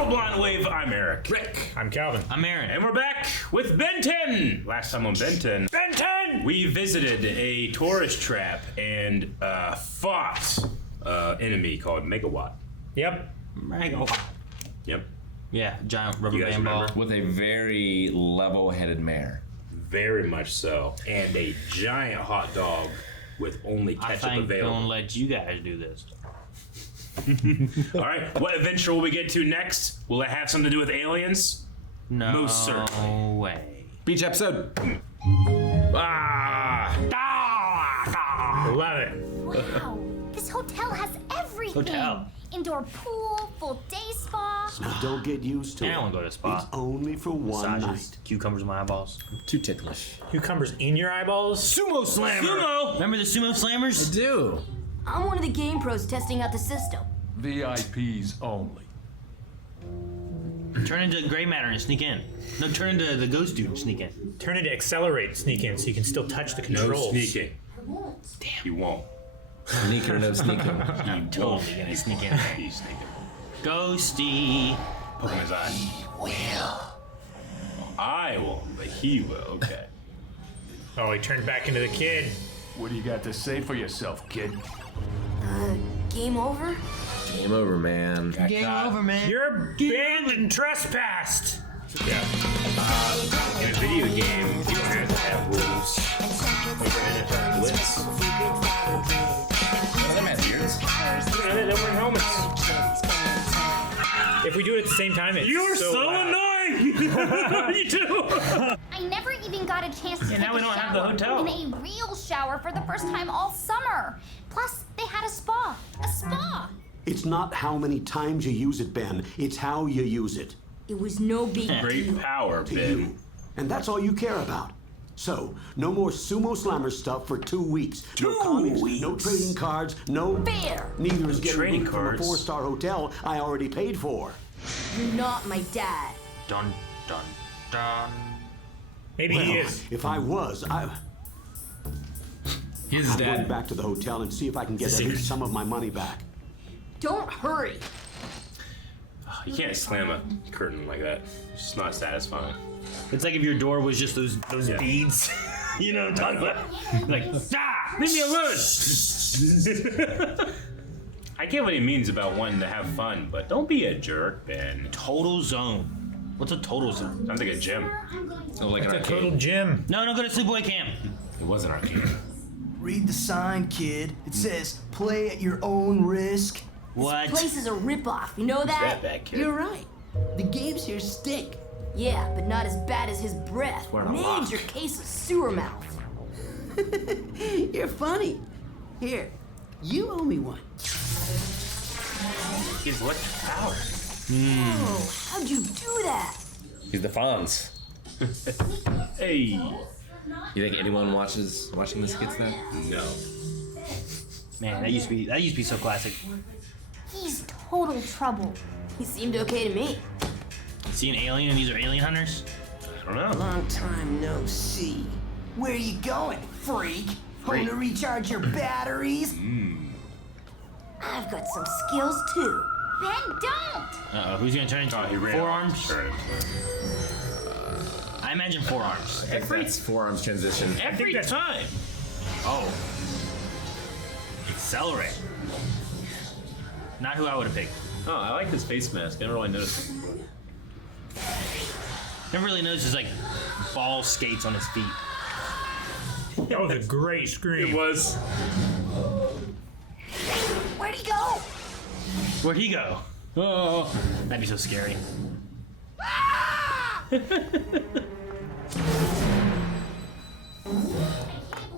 World Blind Wave, I'm Eric. Rick. I'm Calvin. I'm Aaron. And we're back with Ben 10. Last time on Ben 10. Ben 10! We visited a tourist trap and fought enemy called Megawatt. Yep. Yep. Yeah, giant rubber You guys band ball. remember? With a very level-headed mare. Very much so. And a giant hot dog with only I ketchup think available. don't let you guys do this. All right. What adventure will we get to next? Will it have something to do with aliens? No Most certainly. way. Beach episode. Love it. Wow, this hotel has everything. Hotel. Indoor pool, full day spa. Don't get used to I it. don't want to go to the spa. It's only for one Massages, night. cucumbers in my eyeballs. Too ticklish. Cucumbers in your eyeballs? Sumo Slammer. Sumo! Remember the Sumo Slammers? Do. I'm one of the game pros testing out the system. VIPs only. Turn into gray matter and sneak in. No, turn into the ghost dude and sneak in. Turn it to accelerate, sneak in, so you can still touch the No controls. sneaking. Damn. You won't. Sneaker, no sneaking. I'm totally gonna sneak in. He's sneaking. Ghosty. Poke in his eye. I won't, but he will. Okay. Oh, he turned back into the kid. What do you got to say for yourself, kid? Game over? Game over, man. Game over, man. You're banned and trespassed. Yeah. In a video game, you have to have rules. Over NFL Blitz. Them has beards. They're wearing helmets. If we do it at the same time, it's You're so loud. annoying! You do! I never even got a chance to take now we a don't shower. have the hotel. In a real shower for the first time all summer. Plus, they had a spa. A spa. It's not how many times you use it, Ben. It's how you use it. It was no big Great deal. power, To Ben. you. And that's all you care about. So, no more Sumo Slammer stuff for 2 weeks. No comics, no trading cards, no... Fair. Neither is getting trading food from a cards. 4-star hotel I already paid for. You're not my dad. Dun, dun, dun. Maybe he is. If I was, His I'm going dad. back to the hotel and see if I can get at least some of my money back. Don't hurry. You can't slam a curtain like that. It's just not satisfying. It's like if your door was just those Yeah. beads. You know what I'm talking about? Like, ah, leave me alone. I get what he means about wanting to have fun, but don't be a jerk, Ben. Total zone. What's a total zone? Sounds like a gym. Oh, like an It's a total arcade. gym. No, don't go to sleepaway camp. It was an arcade. Read the sign, kid. It says, play at your own risk. What? Place is a ripoff. You know That that? bad kid. You're right. The games here stink. Yeah, but not as bad as his breath. We're in a lock. Major case of sewer mouth. You're funny. Here, you owe me one. He's electric power. Oh, how'd you do that? He's the Fonz. Hey. You think anyone watching the skits now? No. Man, that used to be so classic. He's total trouble. He seemed okay to me. See an alien and these are alien hunters? I don't know. Long time no see. Where you going, freak? Home to recharge your batteries? I've got some skills too. Ben, don't! Uh-oh, who's gonna turn into Oh, he ran forearms? off. Turn it. I imagine forearms. That's forearms transition. Every that's- time. Oh. Accelerate. Not who I would have picked. Oh, I like his face mask. I never really noticed it before. Never really noticed his like ball skates on his feet. That was a great scream. It was. Where'd he go? Where'd he go? Oh, that'd be so scary.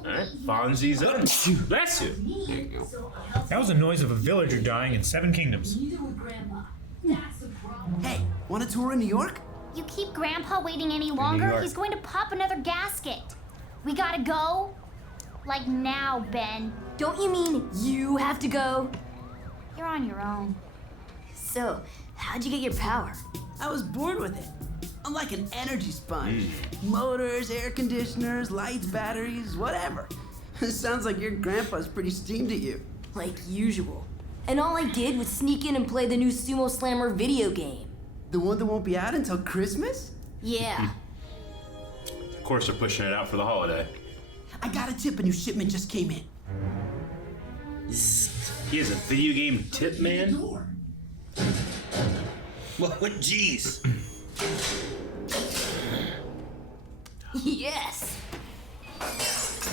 Alright, Fonzie's up. Bless you. That was the noise of a villager dying in 7 kingdoms. Hey, want a tour in New York? You keep Grandpa waiting any longer, York. he's going to pop another gasket. We gotta go. Like now, Ben. Don't you mean you have to go? You're on your own. So, how'd you get your power? I was born with it. I'm like an energy sponge. Motors, air conditioners, lights, batteries, whatever. Sounds like your grandpa's pretty steamed at you. Like usual. And all I did was sneak in and play the new Sumo Slammer video game. The one that won't be out until Christmas? Yeah. Of course, they're pushing it out for the holiday. I got a tip, a new shipment just came in. He is a video game tip man. What? Jeez. Yes.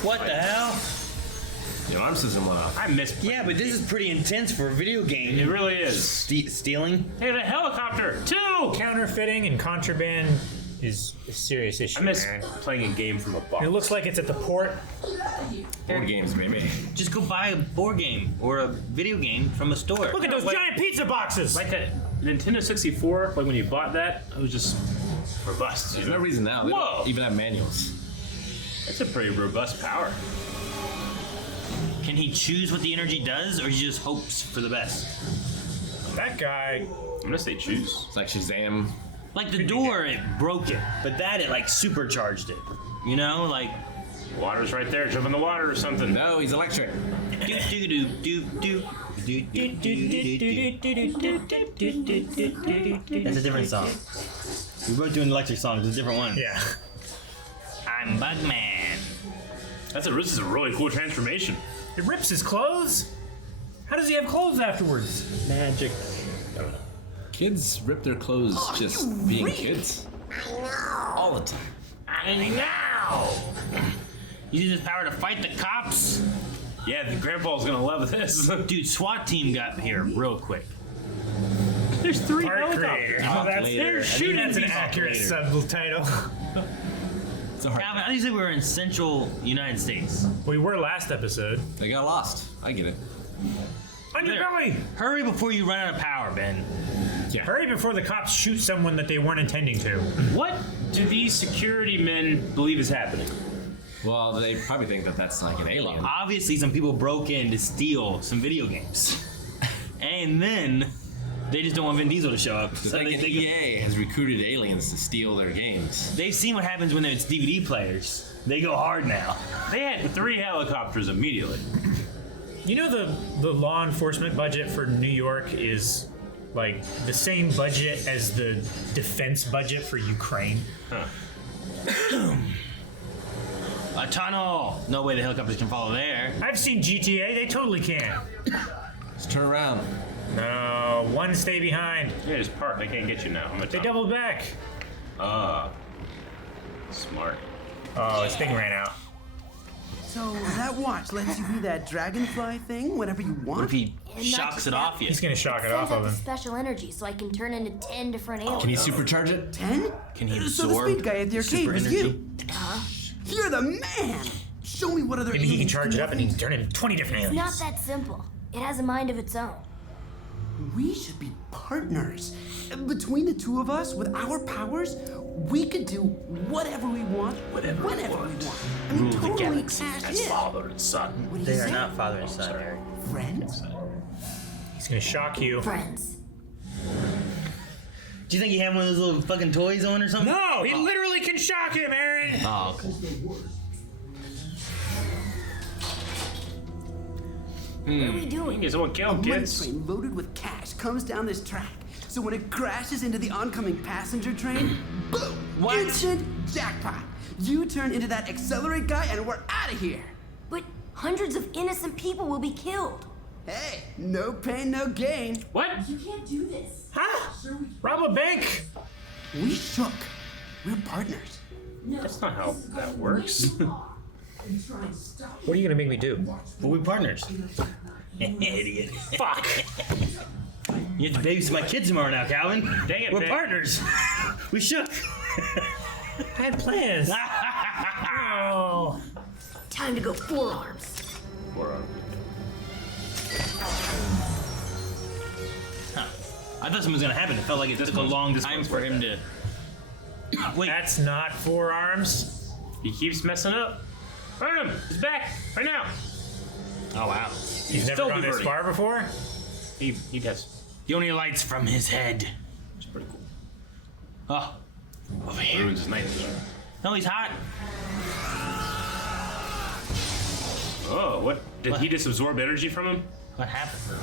What the hell? The alarm system went off. I miss. Yeah, but this is pretty intense for a video game. It really is. Stealing? Hey, the helicopter! 2! Counterfeiting and contraband is a serious issue, I miss man. playing a game from a box. It looks like it's at the port. Board games, maybe. Just go buy a board game or a video game from a store. Look at those giant pizza boxes! Like that Nintendo 64, like when you bought that, it was just robust. You There's no know? reason now. They Whoa. don't even have manuals. That's a pretty robust power. Can he choose what the energy does, or he just hopes for the best? That guy. I'm gonna say choose. It's like Shazam. Like the door, it broke it, but that it like supercharged it. You know, like Water's right there. Jump in the water or something. No, he's electric. That's a different song. We both doing electric songs. It's a different one. Yeah. I'm Bugman. This is a really cool transformation. It rips his clothes? How does he have clothes afterwards? Magic. Kids rip their clothes just being kids. All the time. And now! Use his power to fight the cops. Yeah, the grandpa's gonna love this. Dude, SWAT team got here real quick. There's 3 Part helicopters. creator. Oh, that's, later. I think that's an these accurate later. subtitle. It's a hard. Calvin, I think we were in central United States. We were last episode. They got lost. I get it. On your There. belly! Hurry before you run out of power, Ben. Yeah. Hurry before the cops shoot someone that they weren't intending to. What do these security men believe is happening? Well, they probably think that that's like an alien. Obviously, some people broke in to steal some video games. And then they just don't want Vin Diesel to show up. The So thing is, they EA has recruited aliens to steal their games. they've seen what happens when it's DVD players. They go hard now. They had 3 helicopters immediately. You know the law enforcement budget for New York is like the same budget as the defense budget for Ukraine. A tunnel. No way the helicopters can follow there. I've seen GTA, they totally can. Let's turn around. No, one stay behind. Yeah, just park. They can't get you now. I'm gonna They doubled back. Smart. Oh, his thing ran out. So that watch lets you be that dragonfly thing whenever you want? What if he And not shocks just it that. off you? He's gonna shock it Sends off out of the him. special energy so I can turn into 10 different aliens. Can you supercharge it? 10? Can he So the absorb speed guy at the arcade super was energy? you. You're the man! Show me what other Maybe he can aliens charge do it up and he can turn into 20 different It's aliens. not that simple. It has a mind of its own. We should be partners. Between the two of us, with our powers, we could do whatever we want, whenever we want. I mean, Rule the totally galaxy cash as in. father and son. What do you They are say? not father and son, Eric. Friends? He's gonna shock you. Friends. Do you think he had one of those little fucking toys on or something? No, he literally can shock him, Aaron. Oh, okay. What are we doing? Get someone A killed, money kids. train loaded with cash comes down this track. So when it crashes into the oncoming passenger train, boom! What? Instant jackpot. You turn into that accelerate guy and we're out of here. But hundreds of innocent people will be killed. Hey, no pain, no gain. What? You can't do this. Huh? Rob a bank. We shook. We're partners. That's not how that works. What are you gonna make me do? Well, we're partners. Idiot. Fuck. You have to babysit my kids tomorrow now, Calvin. Dang it, We're Vic. partners. We shook. I had plans. Oh. Time to go forearms. I thought something was gonna happen. It felt like it took a long time for him to. Wait, That's not forearms. He keeps messing up. Burn him! He's back right now. oh wow. He's never still gone this diverting. far before. He does. The only lights from his head. It's pretty cool. Oh, over here. Ruins his night vision. No, he's hot. Oh, what? Did he just absorb energy from him? What happened?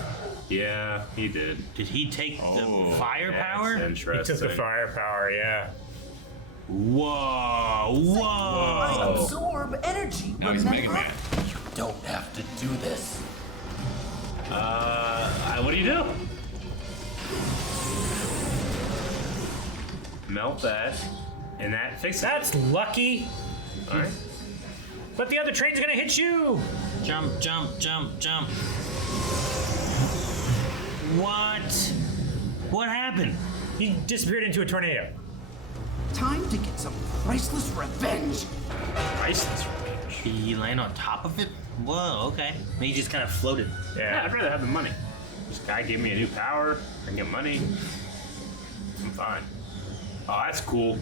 Yeah, he did. Did he take the That's firepower? He interesting. took the firepower, yeah. Whoa! I absorb energy. Now he's Mega remember? Man. Don't have to do this. What do you do? Melt that, and that fixes it. That's lucky. All right. But the other train's gonna hit you. Jump, jump, jump, jump. What? What happened? He disappeared into a tornado. Time to get some priceless revenge. Priceless revenge. He landed on top of it? Whoa, okay. He just kind of floated. Yeah, I'd rather have the money. This guy gave me a new power. I can get money. I'm fine. Oh, that's cool.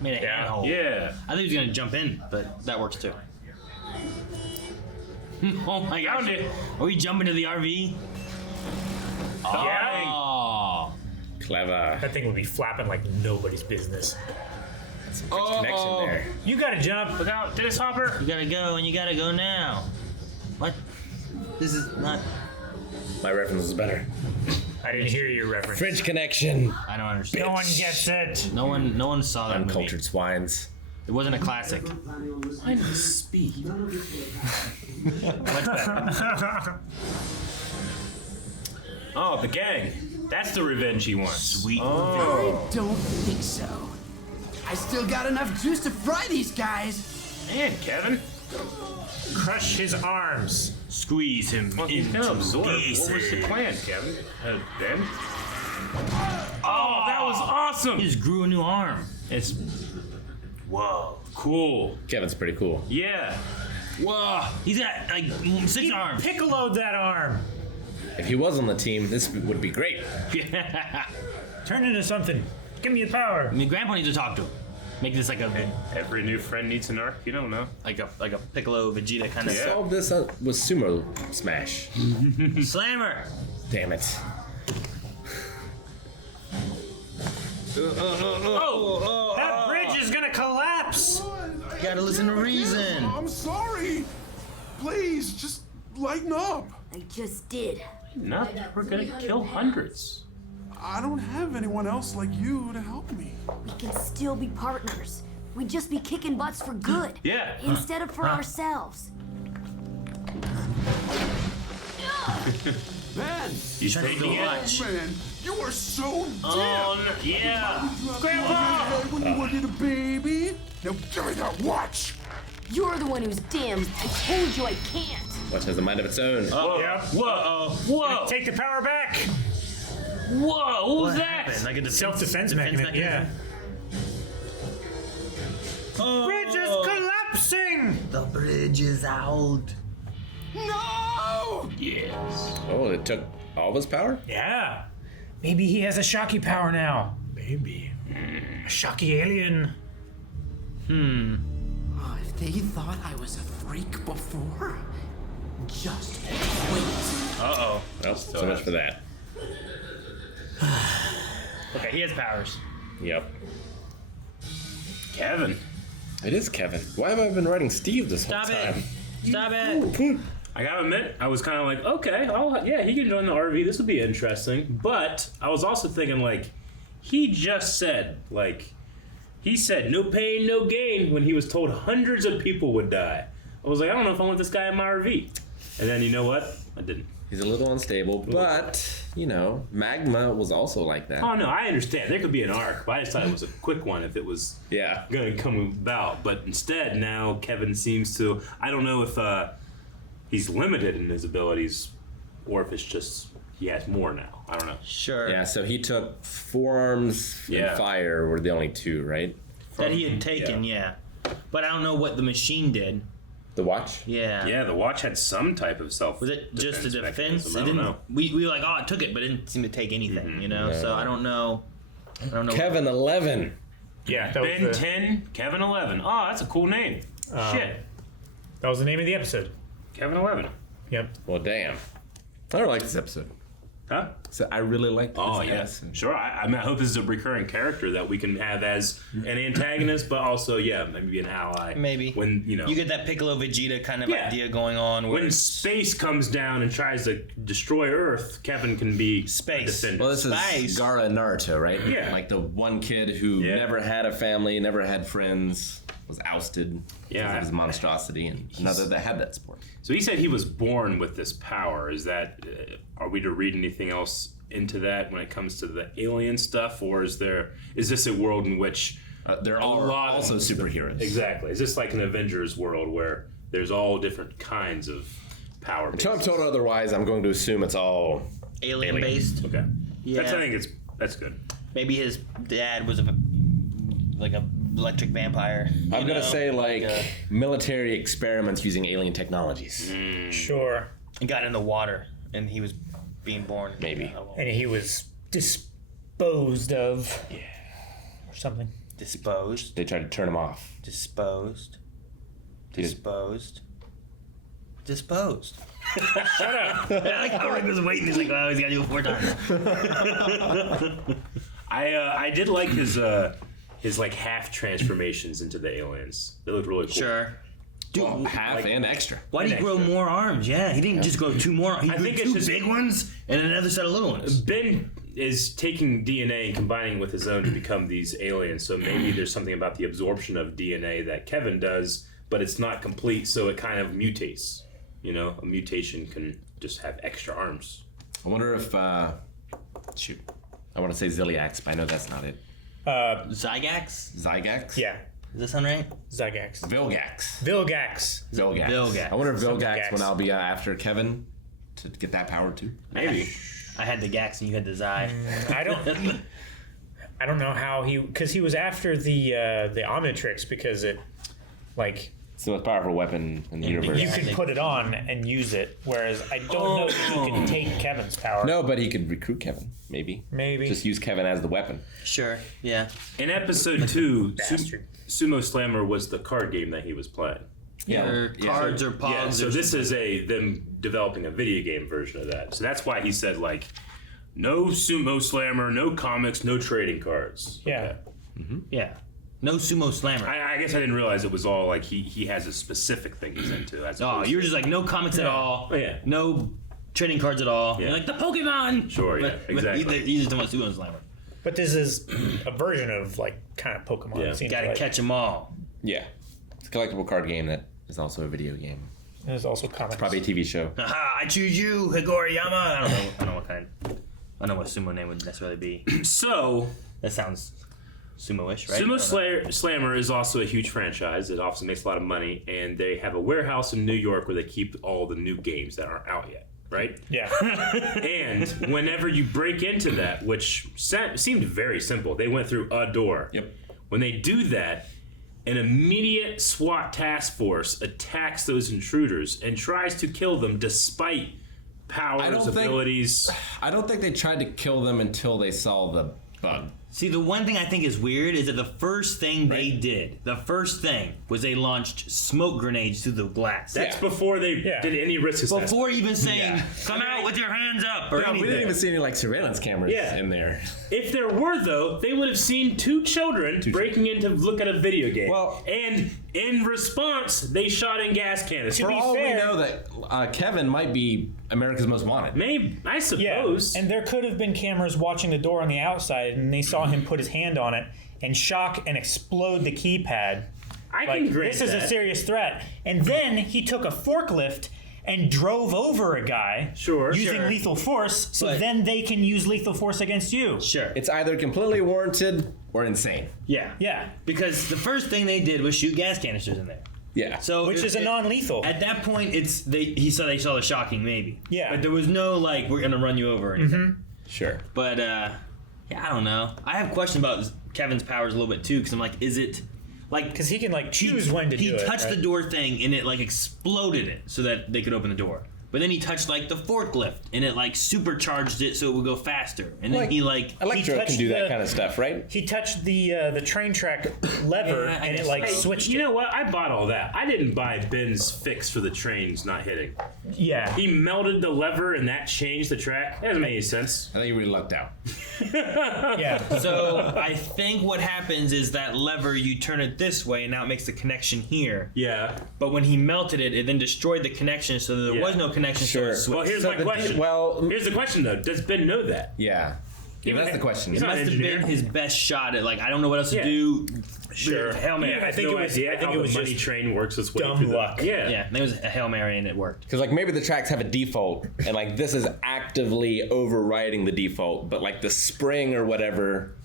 Made a Yeah. handhold. Yeah. I think he was gonna jump in, but that works too. Oh my gosh. Found it. Are we jumping to the RV? Yeah. Oh. Clever. That thing would be flapping like nobody's business. Connection there. You gotta jump. Look out, Dennis Hopper. You gotta go, and you gotta go now. What? This is not. My reference is better. I didn't hear your reference. Fridge connection. I don't understand. No one gets it. No one saw that Uncultured movie. swines. It wasn't a classic. I need speed. Much better. Oh, the gang. That's the revenge he wants. Sweet. Oh. I don't think so. I still got enough juice to fry these guys. Man, Kevin. Crush his arms. Squeeze him Well, he's into gonna absorb. pieces. What was the plan, Kevin? Ben? Oh, that was awesome. He just grew a new arm. It's. Whoa. Cool. Kevin's pretty cool. Yeah. Whoa. He's got like 6 arms. Piccoloed that arm. If he was on the team, this would be great. Turn into something. Give me the power. I mean, Grandpa needs to talk to him. Make this like a Every new friend needs an arc. You don't know. like a Piccolo Vegeta kind of Yeah. Solve this with Sumo Smash. Slammer. Damn it. That bridge is gonna collapse. You gotta listen to reason. I'm sorry. Please, just lighten up. I just did. No, we're gonna kill hundreds. I don't have anyone else like you to help me. We can still be partners. We'd just be kicking butts for good. Yeah. Instead of for ourselves. Ben! He's Trying to taking go it. watch. Man, you are so Oh, no. Yeah. Grandpa! When you wanted a baby. Now give me that watch. You're the one who's damned. I told you I can't. Watch has a mind of its own. Whoa. Yep. Whoa. Whoa. Take the power back. Whoa. What was What that? happened? Like a Self-defense mechanism. Yeah. Oh, Bridge is collapsing. the bridge is out. No! Yes. Oh, it took all of his power? Yeah. Maybe he has a shocky power now. Maybe. A shocky alien. Oh, if they thought I was a freak before, just wait. Uh-oh. Well, so much for that. Okay, he has powers. Yep. Kevin. It is Kevin. Why have I been writing Steve this Stop whole it. time? Stop it. I gotta admit, I was kind of like, okay, yeah, he can join the RV. This would be interesting. But I was also thinking, like, he just said, like, he said no pain, no gain when he was told hundreds of people would die. I was like, I don't know if I want this guy in my RV. And then you know what? I didn't. He's a little unstable, but, you know, Magma was also like that. Oh no, I understand. There could be an arc, but I just thought it was a quick one if it was Yeah. going to come about. But instead, now Kevin seems to. I don't know if he's limited in his abilities, or if it's just he has more now. I don't know. Sure. Yeah, so he took forearms Yeah. and fire were the only two, right? That he had taken, yeah. But I don't know what the machine did. The watch? Yeah. Yeah, the watch had some type of self. Was it just a defense? mechanism. I It don't didn't. know. We were like, oh, it took it, but it didn't seem to take anything, you know. So I don't know. I don't know. Kevin 11. Yeah. That was, Ben the, 10, Kevin 11. Oh, that's a cool name. Shit, that was the name of the episode. Kevin 11. Yep. Well, damn. I don't like this episode. Huh? So I really like this. Oh, yeah. Sure. I mean, I hope this is a recurring character that we can have as an antagonist, but also, maybe an ally. Maybe. When, You get that Piccolo Vegeta kind of idea going on. Where when space comes down and tries to destroy Earth, Kevin can be Space. a defender. Well, this is Gaara and Naruto, right? Yeah. Like the one kid who never had a family, never had friends, was ousted because of his monstrosity, and another that had that sport. So he said he was born with this power. Is that, are we to read anything else into that when it comes to the alien stuff, or is this a world in which there are also superheroes? Exactly. Is this like an Avengers world where there's all different kinds of power? Until I'm told otherwise, I'm going to assume it's all alien based. Okay. Yeah. That's good. Maybe his dad was like a electric vampire. I'm going to say military experiments using alien technologies. Sure. And got in the water, and he was being born. Maybe. And he was disposed of. Yeah. Or something. Disposed. They tried to turn him off. Disposed. Shut up. I like how Rick was waiting. He's like, oh, he's got to do it 4 times. I did like his like half transformations into the aliens. They looked really cool. Sure. Dude, half and extra. Why did he grow more arms? Yeah, he didn't just grow 2 more. He grew 2 big ones and another set of little ones. Ben is taking DNA and combining it with his own to become these aliens. So maybe there's something about the absorption of DNA that Kevin does, but it's not complete, so it kind of mutates. A mutation can just have extra arms. I wonder if I want to say Ziliax, but I know that's not it. Zygax? Yeah. Does that sound right? Zygax. Vilgax. Vilgax. I wonder if Vilgax when I'll be after Kevin to get that power too. Maybe. I had the Gax and you had the Zy. I don't know how because he was after the Omnitrix because it, like, it's the most powerful weapon in the universe. you could put it on and use it, whereas I don't know if you can take Kevin's power. No, but he could recruit Kevin. Maybe. Just use Kevin as the weapon. Sure. Yeah. In episode 2, Sumo Slammer was the card game that he was playing. Or cards or pogs. Yeah, so this is them developing a video game version of that. So that's why he said, like, no Sumo Slammer, no comics, no trading cards. Yeah. Okay. Mm-hmm. Yeah. No Sumo Slammer. I guess I didn't realize it was all like he has a specific thing he's into. You were just like, no comics at all. Oh, yeah. No trading cards at all. Yeah. You're like, the Pokemon! Sure, yeah, exactly. But he's just talking about Sumo Slammer. But this is a version of, like, kind of Pokemon. Yeah. Seems Gotta like. catch them all. Yeah. It's a collectible card game that is also a video game. There's also comics. Probably a TV show. Aha, I choose you, Higoriyama. I don't know what kind. I don't know what sumo name would necessarily be. So That sounds sumo-ish, right? Sumo Slammer is also a huge franchise. It also makes a lot of money, and they have a warehouse in New York where they keep all the new games that aren't out yet, right? Yeah. And whenever you break into that, which seemed very simple, they went through a door. Yep. When they do that, an immediate SWAT task force attacks those intruders and tries to kill them despite powers, abilities. I don't think they tried to kill them until they saw the bug. See, the one thing I think is weird is that the first thing they did, was they launched smoke grenades through the glass. That's before they did any risk assessment. Before even saying, come out with your hands up, or anything. We didn't even see any, like, surveillance cameras in there. If there were, though, they would have seen 2 children breaking in to look at a video game. Well, and in response, they shot in gas cannons. For all we know, that Kevin might be America's Most Wanted. Maybe, I suppose. Yeah. And there could have been cameras watching the door on the outside, and they saw him put his hand on it and shock and explode the keypad. I can grant this is a serious threat. And then he took a forklift and drove over a guy using lethal force, so then they can use lethal force against you. Sure. It's either completely warranted or insane. Yeah. Yeah. Because the first thing they did was shoot gas canisters in there. Yeah. So Which is a non-lethal. At that point, they saw the shocking maybe. Yeah. But there was no, like, we're going to run you over or anything. Mm-hmm. Sure. But, I don't know. I have questions about Kevin's powers a little bit, too, because I'm like, is it... Like, because he can, like, choose when to do it. He touched the door thing and it, like, exploded it so that they could open the door. But then he touched like the forklift, and it like supercharged it so it would go faster. And then he Electro can do that kind of stuff, right? He touched the train track lever, and it like switched. You know what? I bought all that. I didn't buy Ben's fix for the trains not hitting. Yeah. He melted the lever, and that changed the track. That doesn't make any sense. I think you really lucked out. Yeah. So I think what happens is that lever, you turn it this way, and now it makes the connection here. Yeah. But when he melted it, it then destroyed the connection, so there was no connection. Sure. Well, here's my question. Here's the question though. Does Ben know that? Yeah. Yeah, that's the question. He's It not must an have engineer. been his best shot at like I don't know what else to do. Sure. Hail Mary. I think it was. I think it was money just train works its way dumb through luck. Yeah. Yeah, there was a Hail Mary and it worked. Because like maybe the tracks have a default, and like this is actively overriding the default, but like the spring or whatever,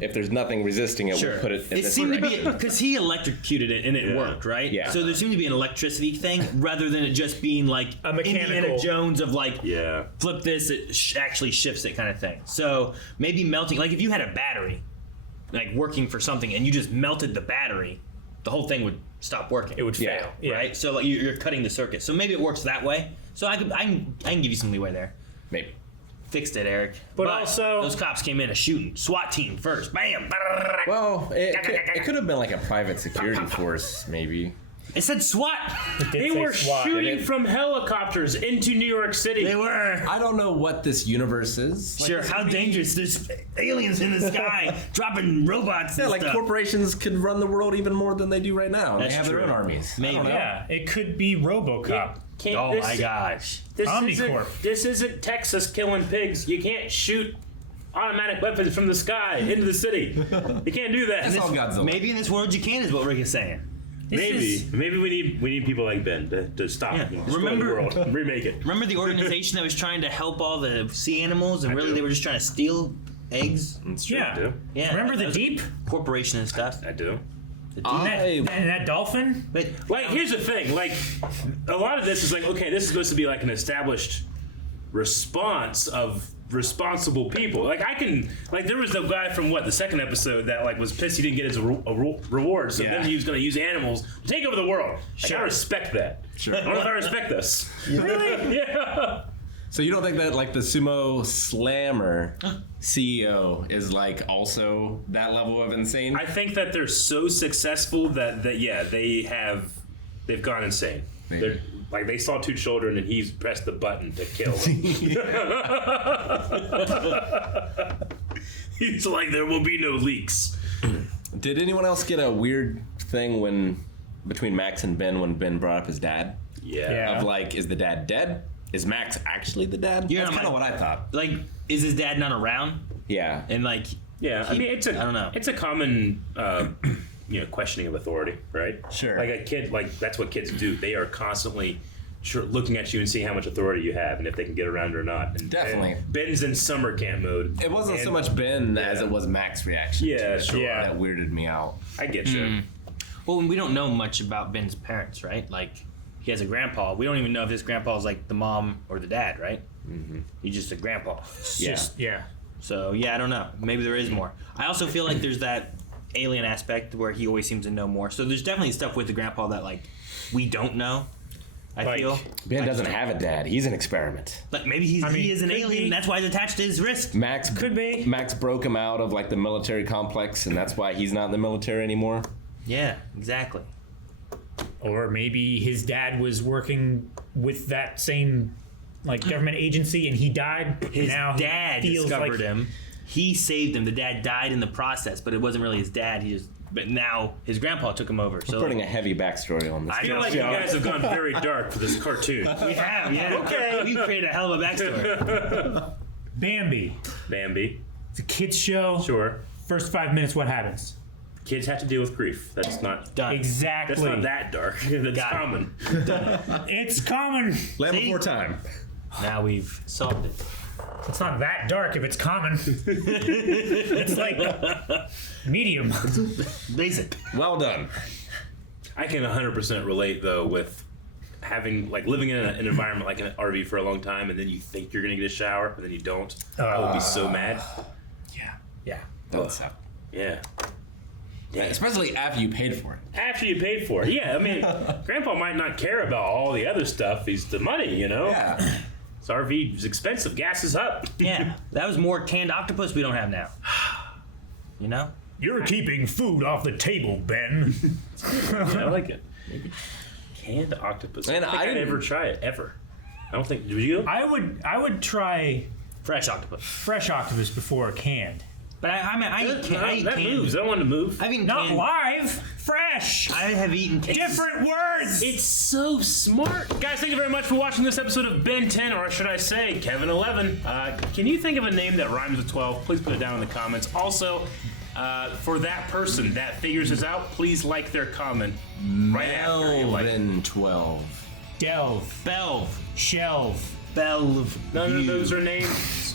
if there's nothing resisting it, we'll put it in It this seemed to direction. be because he electrocuted it and it worked, right? Yeah. So there seemed to be an electricity thing rather than it just being like A mechanical- Indiana Jones of like Yeah. flip this, it actually shifts it kind of thing. So maybe melting, like if you had a battery, like working for something, and you just melted the battery, the whole thing would stop working. It would fail. Yeah. right? So like you're cutting the circuit. So maybe it works that way. So I can give you some leeway there. Maybe. Fixed it, Eric. But also- those cops came in a shooting. SWAT team first. Bam. Well, it could have been like a private security force, maybe. It said SWAT. They were shooting from helicopters into New York City. They were. I don't know what this universe is. Sure, how dangerous. There's aliens in the sky dropping robots and Yeah, like stuff. corporations could run the world even more than they do right now. And That's they have their true. own armies. Maybe. I don't know. Yeah, it could be RoboCop. Oh my gosh. This isn't Texas killing pigs. You can't shoot automatic weapons from the sky into the city. You can't do that. That's all Godzilla. Maybe in this world you can, is what Rick is saying. Maybe we need people like Ben to stop destroy the world, remake it. Remember the organization that was trying to help all the sea animals, and really they were just trying to steal eggs? It's true. Yeah. I do. Yeah. Remember that the was Deep? corporation and stuff? I do. And that dolphin? But Like, here's the thing. Like, a lot of this is like, okay, this is supposed to be like an established response of responsible people. Like, there was the guy from the second episode that like was pissed he didn't get his reward, so then he was going to use animals to take over the world. Like, I respect that. Sure. I don't know if I respect this. Really? Yeah. So you don't think that like the Sumo Slammer CEO is like also that level of insane? I think that they're so successful that they've gone insane. Maybe. They're like they saw two children and he's pressed the button to kill them. He's like, there will be no leaks. Did anyone else get a weird thing between Max and Ben when Ben brought up his dad? Yeah. Of like, is the dad dead? Is Max actually the dad? You're That's not kind of what I thought. like, is his dad not around? Yeah. And like, Yeah, I mean, I don't know. It's a common, questioning of authority, right? Sure. Like a kid, like that's what kids do. They are constantly looking at you and seeing how much authority you have and if they can get around or not. And, Definitely. and Ben's in summer camp mode. It wasn't so much Ben as it was Max's reaction. Yeah, to it. sure. That weirded me out. I get you. well, we don't know much about Ben's parents, right? Like, he has a grandpa. We don't even know if his grandpa is like the mom or the dad, right? Mm-hmm. He's just a grandpa. Yeah. So yeah, I don't know. Maybe there is more. I also feel like there's that alien aspect where he always seems to know more. So there's definitely stuff with the grandpa that like we don't know. I feel Ben doesn't have a dad. He's an experiment. like maybe he is an alien. And that's why he's attached to his wrist. Max Could be. Max broke him out of like the military complex, and that's why he's not in the military anymore. Yeah, exactly. Or maybe his dad was working with that same government agency and he died. His now dad he feels discovered like, him. He saved him. The dad died in the process, but it wasn't really his dad. But now his grandpa took him over. So Putting a heavy backstory on this. I feel like you guys have gone very dark for this cartoon. we have, yeah. Okay, we created a hell of a backstory. Bambi. Bambi. It's a kids show. Sure. First 5 minutes, what happens? Kids have to deal with grief. That's not Done. Exactly. That's not that dark. That's Got it. common. It's common. Land See? Before Time. Now we've solved it. It's not that dark if it's common. It's like medium. Basic. Well done. I can 100% relate though with having living in an environment like an RV for a long time, and then you think you're gonna get a shower, and then you don't. I would be so mad. Yeah. That would suck. Yeah. Especially after you paid for it. After you paid for it. Yeah, I mean, Grandpa might not care about all the other stuff. He's the money, you know? Yeah. This RV is expensive. Gas is up. Yeah, that was more canned octopus we don't have now. You know? You're keeping food off the table, Ben. Yeah, I like it. Canned octopus. Man, I don't think I'd didn't ever try it, ever. I don't think, would you? I would try Fresh octopus. fresh octopus before canned. But I eat That canned. moves. I don't want to move. I've eaten Not canned. live, fresh. I have eaten canned. Different words. It's so smart. Guys, thank you very much for watching this episode of Ben 10, or should I say, Kevin 11. Can you think of a name that rhymes with 12? Please put it down in the comments. Also, for that person that figures this out, please like their comment right after you like it. Melvin 12. Delve. Belv. Shelve. Belv. None of those are names.